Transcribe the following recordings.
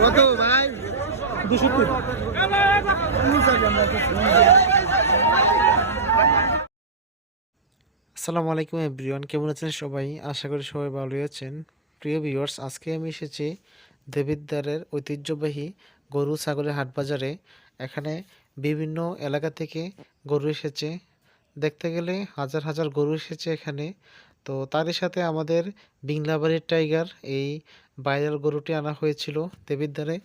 কত ভাই? 200। আসসালামু আলাইকুম এভরিওয়ান, কেমন আছেন সবাই? আশা করি সবাই ভালোই আছেন। প্রিয় ভিউয়ার্স, আজকে আমি এসেছি দেবিদ্বারের ঐতিহ্যবাহী গরু ছাগলের হাট বাজারে। এখানে বিভিন্ন এলাকা থেকে গরু এসেছে, দেখতে গেলে হাজার হাজার গরু এসেছে এখানে। তো তারই সাথে আমাদের বিংলাবাড়ির টাইগার এই ভাইরাল গরুটি আনা হয়েছিল দেবিদ্বারে।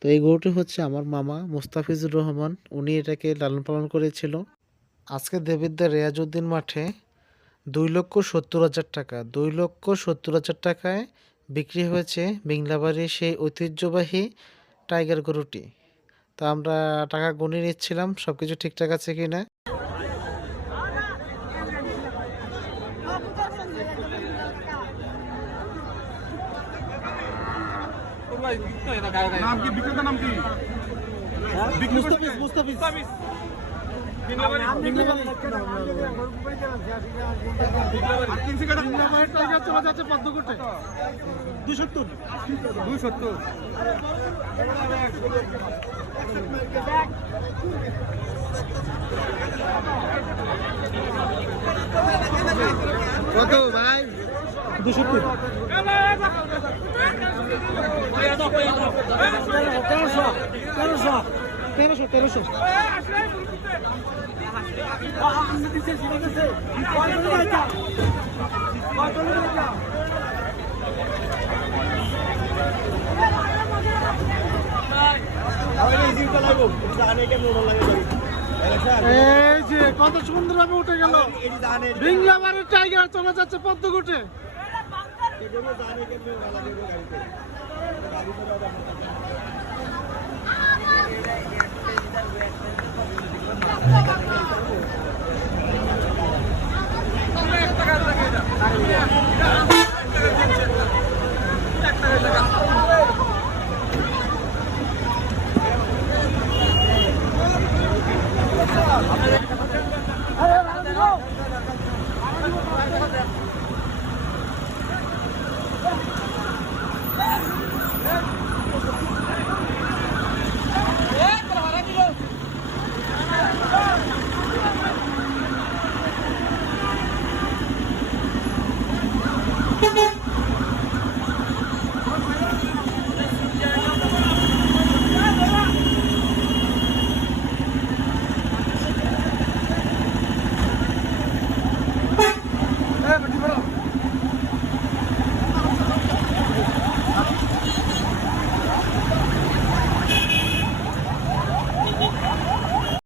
তো এই গরুটি হচ্ছে আমার মামা মুস্তাফিজুর রহমান, উনি এটাকে লালন পালন করেছিল। আজকে দেবিদ্বার রেয়াজউদ্দিন মাঠে 2,70,000 টাকা, 2,70,000 টাকায় বিক্রি হয়েছে বিংলাবাড়ির সেই ঐতিহ্যবাহী টাইগার গরুটি। তো আমরা টাকা গুনে নিচ্ছিলাম সব কিছু ঠিকঠাক আছে কিনা। নাম কি? বিক্রেতার নাম কি? মুস্তাফিজ। চলে যাচ্ছে পদ্মকোটে 270। কত ভাই? 270। 1300। এই যে কত সুন্দর ভাবে উঠে গেল বিংলাবাড়ির টাইগার, চলে যাচ্ছে পদ্মকোটে।